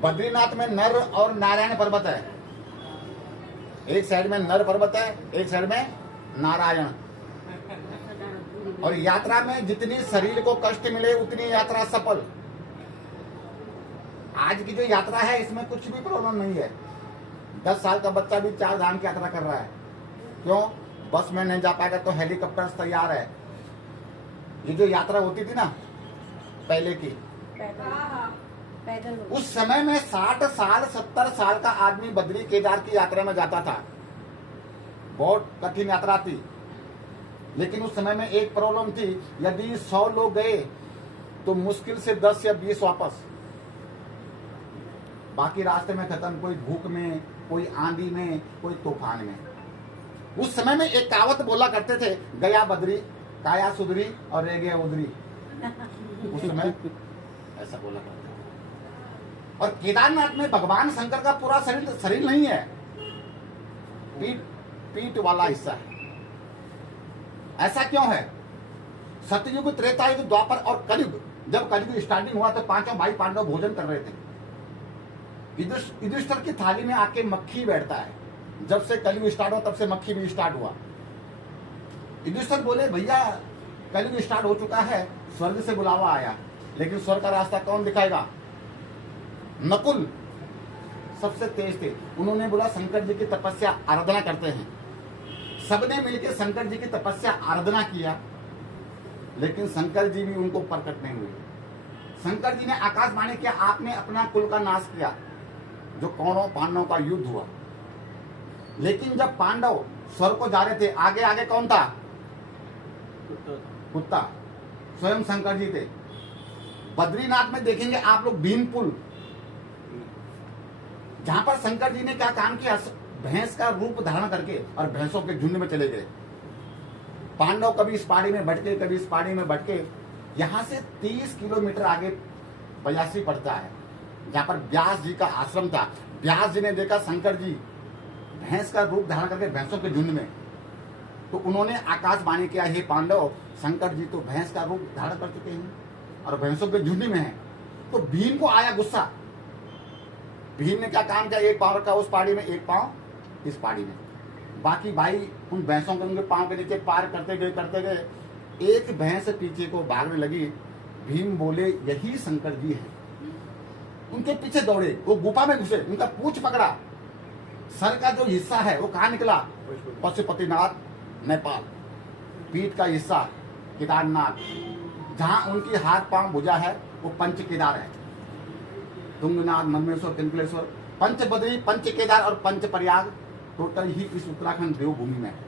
बद्रीनाथ में नर और नारायण पर्वत है। एक साइड में नर पर्वत है, एक साइड में नारायण। और यात्रा में जितनी शरीर को कष्ट मिले उतनी यात्रा सफल। आज की जो यात्रा है इसमें कुछ भी प्रॉब्लम नहीं है। 10 साल का बच्चा भी 4 धाम की यात्रा कर रहा है। क्यों? बस में नहीं जा पाएगा तो हेलीकॉप्टर तैयार है। ये जो यात्रा होती थी ना पहले की, पैदल उस समय में 60 साल 70 साल का आदमी बद्री केदार की यात्रा में जाता था। बहुत कठिन यात्रा थी, लेकिन उस समय में एक प्रॉब्लम थी, यदि 100 लोग गए तो मुश्किल से 10 या 20 वापस, बाकी रास्ते में खत्म। कोई भूख में, कोई आंधी में, कोई तूफान में। उस समय में एक कहावत बोला करते थे, गया बद्री काया सुधरी और रह गया उधरी। उस समय ऐसा बोला करते थे। और केदारनाथ में भगवान शंकर का पूरा शरीर नहीं है, पीठ वाला हिस्सा है। ऐसा क्यों है? सतयुग, त्रेतायुग, द्वापर और कलयुग, जब कलयुग स्टार्टिंग हुआ तो 5 भाई पांडव भोजन कर रहे थे। युधिष्ठिर की थाली में आके मक्खी बैठता है। जब से कलयुग स्टार्ट हुआ तब से मक्खी भी स्टार्ट हुआ। युधिष्ठिर बोले, भैया कलयुग स्टार्ट हो चुका है, स्वर्ग से बुलावा आया, लेकिन स्वर्ग का रास्ता कौन दिखाएगा? नकुल सबसे तेज थे। उन्होंने बोला शंकर जी की तपस्या आराधना करते हैं। सबने मिलकर शंकर जी की तपस्या आराधना किया, लेकिन शंकर जी भी उनको प्रकट नहीं हुए। शंकर जी ने आकाशवाणी किया, आपने अपना कुल का नाश किया। जो कौरव पांडवों का युद्ध हुआ, लेकिन जब पांडव स्वर्ग को जा रहे थे, आगे आगे कौन था? कुत्ता। स्वयं शंकर जी थे। बद्रीनाथ में देखेंगे आप लोग भीम पुल, जहां पर शंकर जी ने क्या काम किया, भैंस का रूप धारण करके और भैंसों के झुंड में चले गए। पांडव कभी इस पहाड़ी में भटके, कभी इस पहाड़ी में भटके। यहां से 30 किलोमीटर आगे बयासी पड़ता है, जहां पर व्यास जी का आश्रम था। व्यास जी ने देखा शंकर जी भैंस का रूप धारण करके भैंसों के झुंड में, तो उन्होंने आकाशवाणी किया, हे पांडव, शंकर जी तो भैंस का रूप धारण कर चुके हैं और भैंसों के झुंड में हैं। तो भीम को आया गुस्सा। भीम ने क्या काम किया, एक पांव रखा उस पहाड़ी में, एक पांव इस पहाड़ी में। बाकी भाई उन भैंसों को उनके पांव के नीचे पार करते गए। एक भैंस पीछे को भागने लगी। भीम बोले, यही शंकर जी है। उनके पीछे दौड़े, वो गुफा में घुसे, उनका पूंछ पकड़ा। सर का जो हिस्सा है वो कहाँ निकला? पशुपतिनाथ, नेपाल। पीठ का हिस्सा केदारनाथ। जहां उनकी हाथ पांव भुजा है वो पंच केदार है। तुंगनाथ, मन्मेश्वर, तिनकलेश्वर, पंच बद्री, पंच केदार और पंच प्रयाग टोटल ही इस उत्तराखंड देवभूमि में है।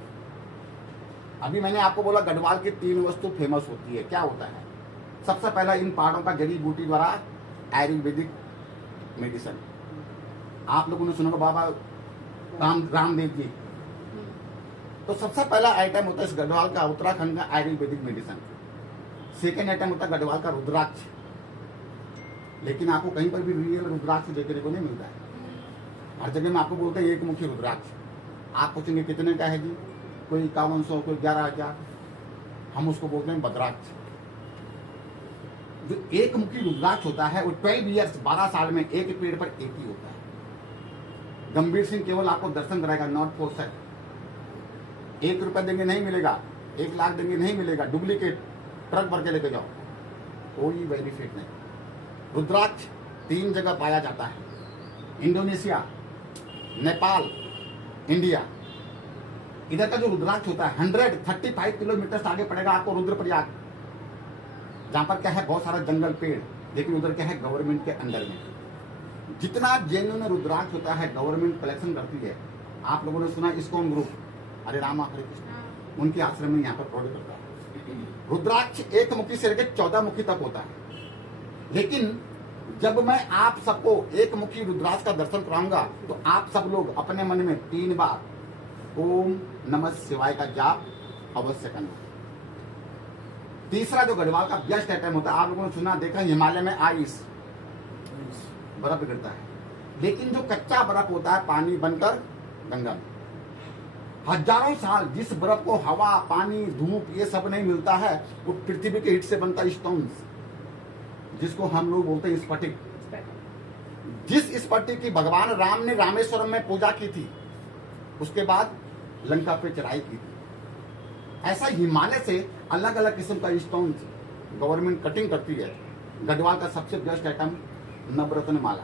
अभी मैंने आपको बोला गढ़वाल की 3 वस्तु फेमस होती है। क्या होता है? सबसे पहला, इन पहाड़ों का जड़ी बूटी द्वारा आयुर्वेदिक मेडिसिन। आप लोगों ने सुना बाबा रामदेव जी। तो सबसे पहला आइटम होता है इस गढ़वाल का, उत्तराखंड का आयुर्वेदिक मेडिसिन। सेकेंड आइटम होता है गढ़वाल का रुद्राक्ष। लेकिन आपको कहीं पर भी रियल रुद्राक्ष देखने को नहीं मिलता है। हर जगह में आपको बोलते हैं एक मुखी रुद्राक्ष। आप पूछेंगे कितने का है जी? कोई 5100, कोई 11,000। हम उसको बोलते हैं भद्राक्ष। जो एक मुखी रुद्राक्ष होता है वो 12 ईयर्स, 12 साल में एक पेड़ पर एक ही होता है। गंभीर सिंह केवल आपको दर्शन कराएगा, नॉट फॉर सेल। 1 रुपया देंगे नहीं मिलेगा, 1 लाख देंगे नहीं मिलेगा। डुप्लीकेट ट्रक भर के लेके जाओ, कोई बेनिफिट नहीं। रुद्राक्ष 3 जगह पाया जाता है, इंडोनेशिया, नेपाल, इंडिया। इधर का जो रुद्राक्ष होता है 135 किलोमीटर आगे पड़ेगा आपको रुद्रप्रयाग, जहां पर क्या है बहुत सारा जंगल पेड़, लेकिन उधर क्या है गवर्नमेंट के अंडर में। जितना जेन्युइन रुद्राक्ष होता है गवर्नमेंट कलेक्शन करती है। आप लोगों ने सुना इस्कॉन ग्रुप, हरे रामा हरे कृष्ण, उनके आश्रम में यहाँ पर प्रोवाइड करता है। रुद्राक्ष 1 मुखी से लेकर 14 मुखी तक होता है। लेकिन जब मैं आप सबको 1 मुखी रुद्राक्ष का दर्शन कराऊंगा तो आप सब लोग अपने मन में 3 बार ओम नमः शिवाय का जाप अवश्य करना। तीसरा जो गढ़वाल का बेस्ट आइटम होता है, आप लोगों ने सुना देखा, हिमालय में आइस, बर्फ गिरता है। लेकिन जो कच्चा बर्फ होता है पानी बनकर गंगा में। हजारों साल जिस बर्फ को हवा, पानी, धूप ये सब नहीं मिलता है, वो पृथ्वी के हिट से बनता है स्टोन्स, जिसको हम लोग बोलते हैं स्फटिक। जिस स्पर्टी की भगवान राम ने रामेश्वरम में पूजा की थी, उसके बाद लंका पे चढ़ाई की थी। ऐसा हिमालय से अलग अलग किस्म का स्टोन गवर्नमेंट कटिंग करती है। गढ़वाल का सबसे बेस्ट आइटम नवरत्न माला,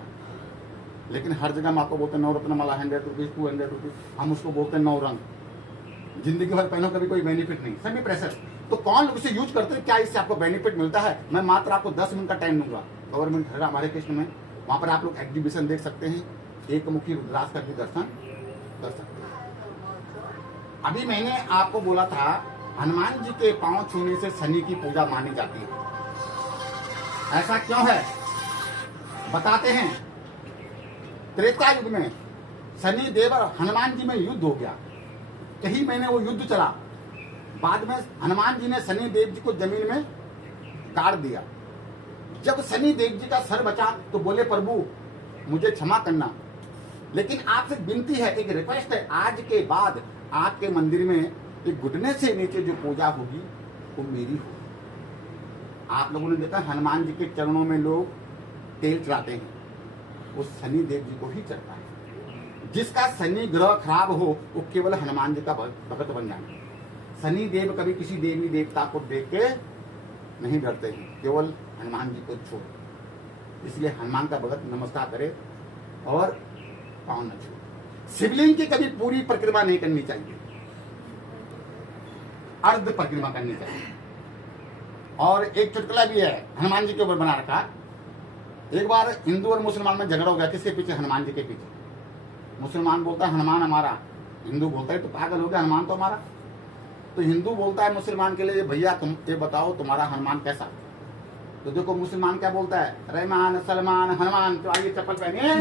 लेकिन हर जगह हम आपको बोलते हैं नवरत्न माला 100 रुपीज 200 रुपीज, हम उसको बोलते हैं 9 रंग। जिंदगी भर पहनो, कभी कोई बेनिफिट नहीं, सभी प्रेशर। तो कौन लोग इसे यूज करते हैं, क्या इससे आपको बेनिफिट मिलता है? मैं मात्र आपको 10 मिनट का टाइम दूंगा। गवर्नमेंट है हमारे कृष्ण में, वहां पर आप लोग एग्जीबिशन देख सकते हैं, एक मुखी रुद्राक्ष का भी दर्शन कर सकते हैं। अभी मैंने आपको बोला था हनुमान जी के पांव छूने से शनि की पूजा मानी जाती है। ऐसा क्यों है बताते हैं। त्रेता युग में शनि देव और हनुमान जी में युद्ध हो गया, कई महीने वो युद्ध चला। बाद में हनुमान जी ने शनि देव जी को जमीन में गाड़ दिया। जब शनि देव जी का सर बचा तो बोले प्रभु मुझे क्षमा करना, लेकिन आपसे विनती है, एक रिक्वेस्ट है, आज के बाद आपके मंदिर में एक घुटने से नीचे जो पूजा होगी वो मेरी होगी। आप लोगों ने देखा हनुमान जी के चरणों में लोग तेल चढ़ाते हैं, वो शनि देव जी को ही चढ़ता है। जिसका शनि ग्रह खराब हो वो केवल हनुमान जी का भक्त बन जाए। शनि देव कभी किसी देवी देवता को देख के नहीं डरते हैं, केवल हनुमान जी को छोड़। इसलिए हनुमान का भगत नमस्कार करे और पाँव न छूए। शिवलिंग की कभी पूरी परिक्रमा नहीं करनी चाहिए, अर्ध परिक्रमा करनी चाहिए। और एक चुटकुला भी है हनुमान जी के ऊपर बना रखा। एक बार हिंदू और मुसलमान में झगड़ा हो गया, किसके पीछे? हनुमान जी के पीछे। मुसलमान बोलता है हनुमान हमारा, हिंदू बोलता है तो पागल हो गया, हनुमान तो हमारा। तो हिंदू बोलता है मुसलमान के लिए, भैया तुम ये बताओ तुम्हारा हनुमान कैसा? तो देखो मुसलमान क्या बोलता है, रहमान सलमान हनुमान, तो आइए चप्पल पहनिए।